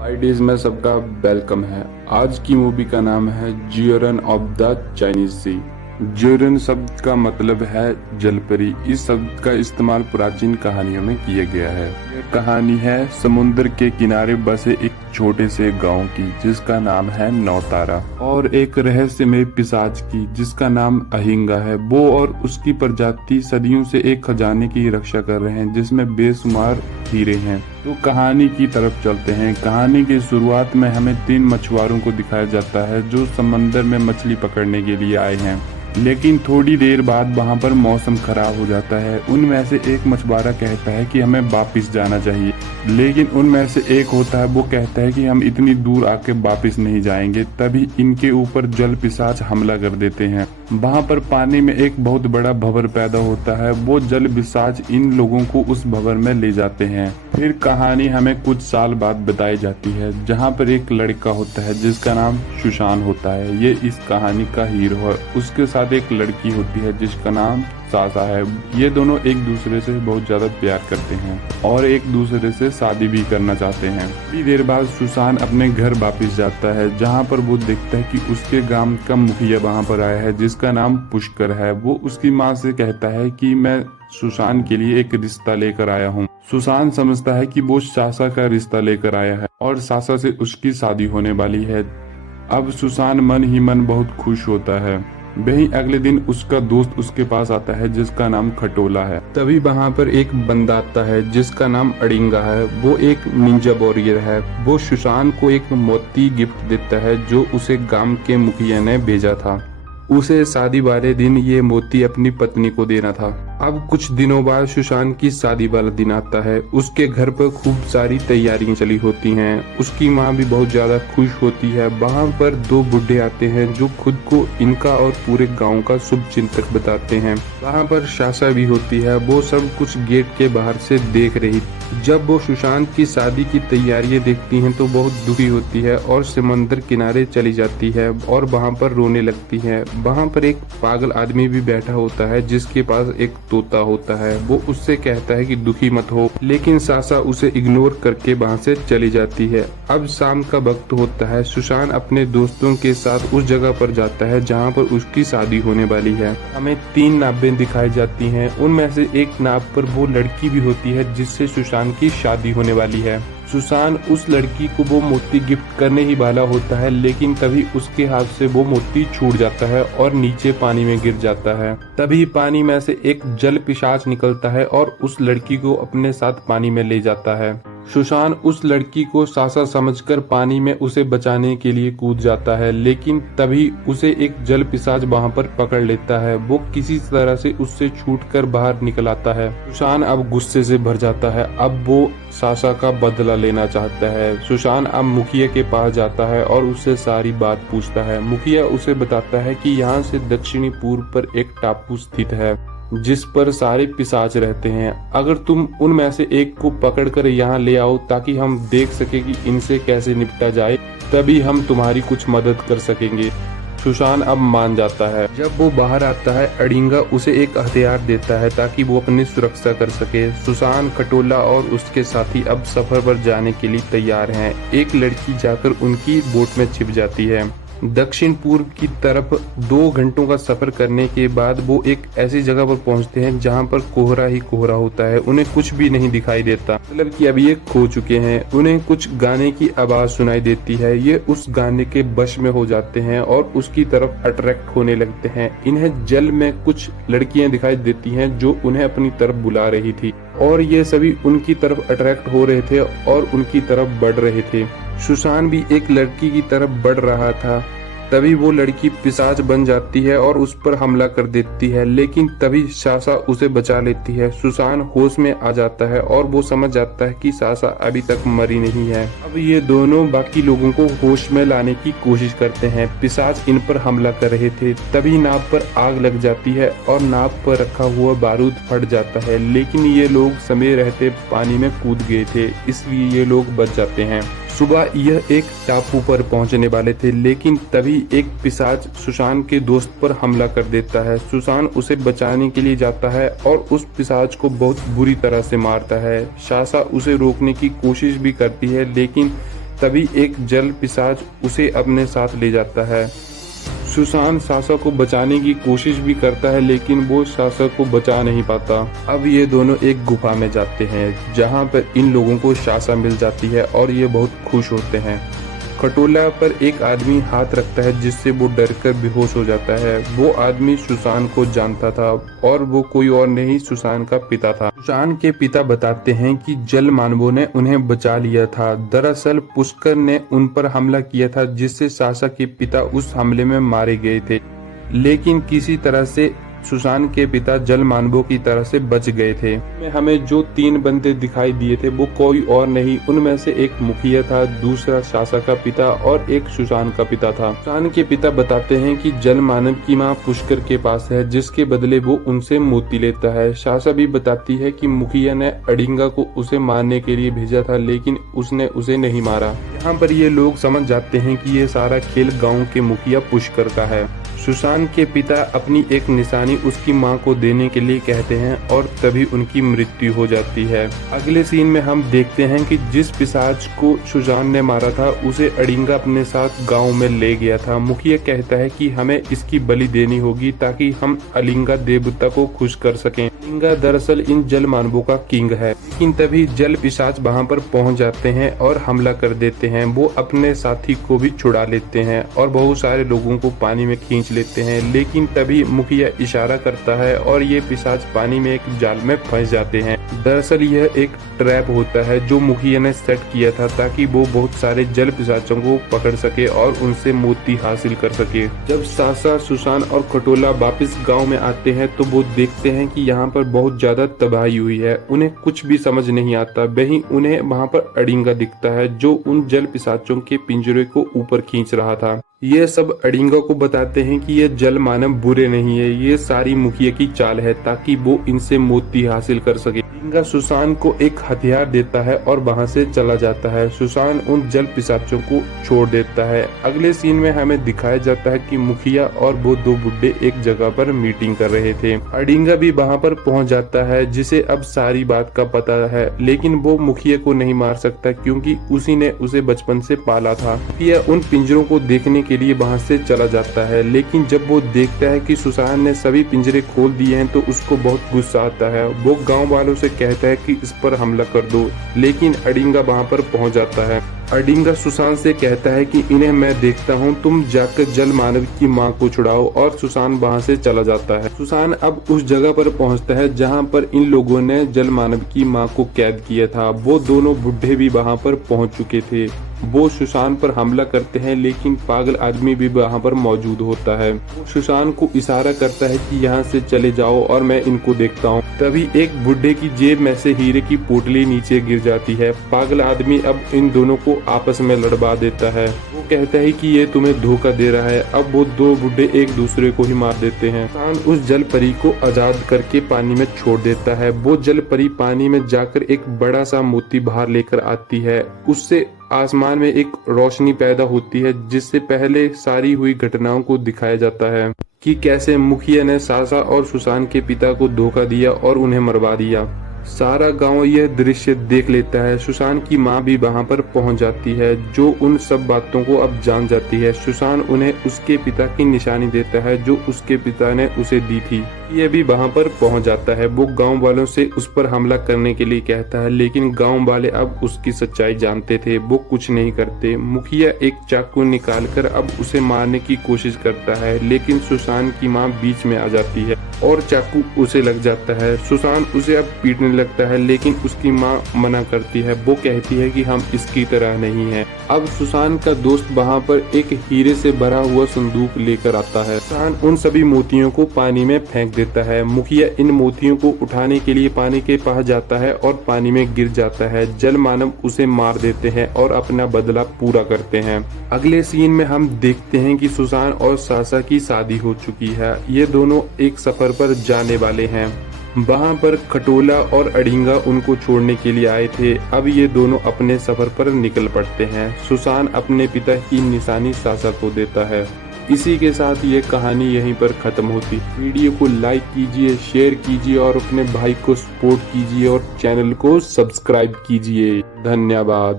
वाइडीज में सबका वेलकम है। आज की मूवी का नाम है ज्यूरन ऑफ द चाइनीज सी। ज्यूरन शब्द का मतलब है जलपरी। इस शब्द का इस्तेमाल प्राचीन कहानियों में किया गया है। यह कहानी है समुद्र के किनारे बसे एक छोटे से गांव की जिसका नाम है नौतारा, और एक रहस्यमय पिशाच की जिसका नाम अहिंगा है। वो और उसकी प्रजाति सदियों से एक खजाने की रक्षा कर रहे हैं जिसमें बेशुमार हीरे हैं। तो कहानी की तरफ चलते हैं। कहानी की शुरुआत में हमें 3 मछुआरों को दिखाया जाता है जो समंदर में मछली पकड़ने के लिए आए हैं, लेकिन थोड़ी देर बाद वहां पर मौसम खराब हो जाता है। उनमें से एक मछुआरा कहता है कि हमें वापस जाना चाहिए, लेकिन उनमें से एक होता है वो कहता है कि हम इतनी दूर आके वापस नहीं जाएंगे। तभी इनके ऊपर जल पिशाच हमला कर देते हैं। वहां पर पानी में एक बहुत बड़ा भंवर पैदा होता है। वो जल पिशाच इन लोगों को उस भंवर में ले जाते हैं। फिर कहानी हमें कुछ साल बाद बताई जाती है जहाँ पर एक लड़का होता है जिसका नाम सुशान होता है। ये इस कहानी का हीरो है। उसके साथ एक लड़की होती है जिसका नाम सासा है। ये दोनों एक दूसरे से बहुत ज्यादा प्यार करते हैं और एक दूसरे से शादी भी करना चाहते हैं। थोड़ी देर बाद सुशान अपने घर वापस जाता है जहाँ पर वो देखता है कि उसके गांव का मुखिया वहाँ पर आया है जिसका नाम पुष्कर है। वो उसकी माँ से कहता है कि मैं सुशान के लिए एक रिश्ता लेकर आया हूँ। सुशान समझता है कि वो सासा का रिश्ता लेकर आया है और सासा से उसकी शादी होने वाली है। अब सुशान मन ही मन बहुत खुश होता है। वहीं अगले दिन उसका दोस्त उसके पास आता है जिसका नाम खटोला है। तभी वहाँ पर एक बंदा आता है जिसका नाम अड़िंगा है। वो एक निंजा वॉरियर है। वो सुशान को एक मोती गिफ्ट देता है जो उसे गांव के मुखिया ने भेजा था। उसे शादी वाले दिन ये मोती अपनी पत्नी को देना था। अब कुछ दिनों बाद सुशान की शादी वाला दिन आता है। उसके घर पर खूब सारी तैयारियां चली होती हैं। उसकी माँ भी बहुत ज्यादा खुश होती है। वहाँ पर 2 बुढ़े आते हैं जो खुद को इनका और पूरे गांव का शुभ चिंतक बताते हैं। वहाँ पर सासा भी होती है। वो सब कुछ गेट के बाहर से देख रही। जब वो सुशांत की शादी की तैयारियां देखती हैं तो बहुत दुखी होती है और समंदर किनारे चली जाती है और वहाँ पर रोने लगती है। वहाँ पर एक पागल आदमी भी बैठा होता है जिसके पास एक तोता होता है। वो उससे कहता है कि दुखी मत हो, लेकिन सासा उसे इग्नोर करके वहाँ से चली जाती है। अब शाम का वक्त होता है। सुशांत अपने दोस्तों के साथ उस जगह पर जाता है जहाँ पर उसकी शादी होने वाली है। हमें 3 नावें दिखाई जाती हैं। उनमें से एक नाव पर वो लड़की भी होती है जिससे सुशांत की शादी होने वाली है। सुशान उस लड़की को वो मोती गिफ्ट करने ही वाला होता है, लेकिन तभी उसके हाथ से वो मोती छूट जाता है और नीचे पानी में गिर जाता है। तभी पानी में से एक जल पिशाच निकलता है और उस लड़की को अपने साथ पानी में ले जाता है। सुशान उस लड़की को सासा समझकर पानी में उसे बचाने के लिए कूद जाता है, लेकिन तभी उसे एक जल पिशाच वहाँ पर पकड़ लेता है। वो किसी तरह से उससे छूटकर बाहर निकल आता है। सुशान अब गुस्से से भर जाता है। अब वो सासा का बदला लेना चाहता है। सुशान अब मुखिया के पास जाता है और उससे सारी बात पूछता है। मुखिया उसे बताता है कि यहाँ से दक्षिणी पूर्व पर एक टापू स्थित है जिस पर सारे पिशाच रहते हैं। अगर तुम उनमें से एक को पकड़कर यहाँ ले आओ ताकि हम देख सके कि इनसे कैसे निपटा जाए, तभी हम तुम्हारी कुछ मदद कर सकेंगे। सुशान अब मान जाता है। जब वो बाहर आता है, अड़िंगा उसे एक हथियार देता है ताकि वो अपनी सुरक्षा कर सके। सुशान, खटोला और उसके साथी अब सफर पर जाने के लिए तैयार हैं। एक लड़की जाकर उनकी बोट में छिप जाती है। दक्षिण पूर्व की तरफ 2 घंटों का सफर करने के बाद वो एक ऐसी जगह पर पहुंचते हैं जहां पर कोहरा ही कोहरा होता है। उन्हें कुछ भी नहीं दिखाई देता, मतलब कि अब ये खो चुके हैं। उन्हें कुछ गाने की आवाज सुनाई देती है। ये उस गाने के वश में हो जाते हैं और उसकी तरफ अट्रैक्ट होने लगते हैं। इन्हें जल में कुछ लड़कियां दिखाई देती हैं जो उन्हें अपनी तरफ बुला रही थी और ये सभी उनकी तरफ अट्रैक्ट हो रहे थे और उनकी तरफ बढ़ रहे थे। सुशान भी एक लड़की की तरफ बढ़ रहा था। तभी वो लड़की पिशाच बन जाती है और उस पर हमला कर देती है, लेकिन तभी सासा उसे बचा लेती है। सुशान होश में आ जाता है और वो समझ जाता है कि सासा अभी तक मरी नहीं है। अब ये दोनों बाकी लोगों को होश में लाने की कोशिश करते हैं। पिशाच इन पर हमला कर रहे थे। तभी नाव पर आग लग जाती है और नाव पर रखा हुआ बारूद फट जाता है, लेकिन ये लोग समय रहते पानी में कूद गए थे, इसलिए ये लोग बच जाते हैं। सुबह यह एक टापू पर पहुंचने वाले थे, लेकिन तभी एक पिशाच सुशान के दोस्त पर हमला कर देता है। सुशान उसे बचाने के लिए जाता है और उस पिशाच को बहुत बुरी तरह से मारता है। सासा उसे रोकने की कोशिश भी करती है, लेकिन तभी एक जल पिशाच उसे अपने साथ ले जाता है। सुसान सासा को बचाने की कोशिश भी करता है, लेकिन वो सासा को बचा नहीं पाता। अब ये दोनों एक गुफा में जाते हैं जहाँ पर इन लोगों को सासा मिल जाती है और ये बहुत खुश होते हैं। खटोला पर एक आदमी हाथ रखता है जिससे वो डरकर बेहोश हो जाता है। वो आदमी सुसान को जानता था और वो कोई और नहीं, सुसान का पिता था। सुसान के पिता बताते हैं कि जल मानवों ने उन्हें बचा लिया था। दरअसल पुष्कर ने उन पर हमला किया था जिससे सासा के पिता उस हमले में मारे गए थे, लेकिन किसी तरह से सुसान के पिता जल मानवों की तरह से बच गए थे। हमें जो 3 बंदे दिखाई दिए थे वो कोई और नहीं, उनमें से एक मुखिया था, दूसरा सासा का पिता और एक सुसान का पिता था। सुसान के पिता बताते हैं कि जल मानव की मां पुष्कर के पास है, जिसके बदले वो उनसे मोती लेता है। सासा भी बताती है कि मुखिया ने अडिंगा को उसे मारने के लिए भेजा था, लेकिन उसने उसे नहीं मारा। यहाँ पर ये लोग समझ जाते हैं कि ये सारा खेल गाँव के मुखिया पुष्कर का है। सुसान के पिता अपनी एक निशानी उसकी मां को देने के लिए कहते हैं और तभी उनकी मृत्यु हो जाती है। अगले सीन में हम देखते हैं कि जिस पिशाच को सुसान ने मारा था उसे अडिंगा अपने साथ गांव में ले गया था। मुखिया कहता है कि हमें इसकी बलि देनी होगी ताकि हम अलिंगा देवता को खुश कर सकें। अलिंगा दरअसल इन जल मानवों का किंग है, लेकिन तभी जल पिशाच वहां पर पहुंच जाते हैं और हमला कर देते हैं। वो अपने साथी को भी छुड़ा लेते हैं और बहुत सारे लोगों को पानी में खींच लेते हैं, लेकिन तभी मुखिया इशारा करता है और ये पिशाच पानी में एक जाल में फंस जाते हैं। दरअसल यह एक ट्रैप होता है जो मुखिया ने सेट किया था ताकि वो बहुत सारे जल पिशाचों को पकड़ सके और उनसे मोती हासिल कर सके। जब सासा, सुसान और खटोला वापस गांव में आते हैं तो वो देखते हैं कि यहाँ पर बहुत ज्यादा तबाही हुई है। उन्हें कुछ भी समझ नहीं आता। वहीं उन्हें वहाँ पर अडिंगा दिखता है जो उन जल पिशाचों के पिंजरे को ऊपर खींच रहा था। ये सब अडिंगा को बताते हैं कि ये जल मानव बुरे नहीं है, ये सारी मुखिया की चाल है ताकि वो इनसे मोती हासिल कर सके। अडिंगा सुसान को एक हथियार देता है और वहां से चला जाता है। सुसान उन जल पिशाचों को छोड़ देता है। अगले सीन में हमें दिखाया जाता है कि मुखिया और वो 2 बुड्ढे एक जगह पर मीटिंग कर रहे थे। अडिंगा भी वहां पर पहुंच जाता है जिसे अब सारी बात का पता है, लेकिन वो मुखिया को नहीं मार सकता क्योंकि उसी ने उसे बचपन से पाला था। मुखिया उन पिंजरों को देखने के लिए वहां से चला जाता है, लेकिन जब वो देखता है कि सुसान ने सभी पिंजरे खोल दिए हैं तो उसको बहुत गुस्सा आता है। वो गांव वालों से कहता है कि इस पर हमला कर दो, लेकिन अडिंगा वहां पर पहुंच जाता है। अडिंगा सुसान से कहता है कि इन्हें मैं देखता हूं, तुम जाकर जल मानव की मां को छुड़ाओ, और सुसान वहां से चला जाता है। सुसान अब उस जगह पर पहुंचता है जहां पर इन लोगों ने जल मानव की मां को कैद किया था। वो दोनों बुढ़े भी वहां पर पहुंच चुके थे। वो सुसान पर हमला करते हैं, लेकिन पागल आदमी भी वहां पर मौजूद होता है। वो सुसान को इशारा करता है कि यहाँ से चले जाओ और मैं इनको देखता हूँ। तभी एक बुढ़े की जेब में से हीरे की पोटली नीचे गिर जाती है। पागल आदमी अब इन दोनों को आपस में लड़वा देता है। वो कहता है कि ये तुम्हें धोखा दे रहा है। अब वो 2 बुढ़े एक दूसरे को ही मार देते हैं। सुसान उस जल परी को आजाद करके पानी में छोड़ देता है। वो जल परी पानी में जाकर एक बड़ा सा मोती बाहर लेकर आती है। उससे आसमान में एक रोशनी पैदा होती है जिससे पहले सारी हुई घटनाओं को दिखाया जाता है कि कैसे मुखिया ने सासा और सुसान के पिता को धोखा दिया और उन्हें मरवा दिया। सारा गांव यह दृश्य देख लेता है। सुसान की मां भी वहां पर पहुंच जाती है जो उन सब बातों को अब जान जाती है। सुसान उन्हें उसके पिता की निशानी देता है जो उसके पिता ने उसे दी थी। ये भी वहां पर पहुंच जाता है। वो गांव वालों से उस पर हमला करने के लिए कहता है, लेकिन गांव वाले अब उसकी सच्चाई जानते थे। वो कुछ नहीं करते। मुखिया एक चाकू निकालकर अब उसे मारने की कोशिश करता है, लेकिन सुसान की मां बीच में आ जाती है और चाकू उसे लग जाता है। सुसान उसे अब पीटने लगता है, लेकिन उसकी मां मना करती है। वो कहती है कि हम इसकी तरह नहीं हैं। अब सुसान का दोस्त वहां पर एक हीरे से भरा हुआ संदूक लेकर आता है। सुसान उन सभी मोतियों को पानी में फेंक देता है। मुखिया इन मोतियों को उठाने के लिए पानी के पास जाता है और पानी में गिर जाता है। जल मानव उसे मार देते हैं और अपना बदला पूरा करते हैं। अगले सीन में हम देखते हैं कि सुसान और सासा की शादी हो चुकी है। ये दोनों एक सफर पर जाने वाले हैं। वहां पर खटोला और अडिंगा उनको छोड़ने के लिए आए थे। अब ये दोनों अपने सफर पर निकल पड़ते हैं। सुसान अपने पिता की निशानी सासा को देता है। इसी के साथ ये कहानी यहीं पर खत्म होती। वीडियो को लाइक कीजिए, शेयर कीजिए और अपने भाई को सपोर्ट कीजिए और चैनल को सब्सक्राइब कीजिए। धन्यवाद।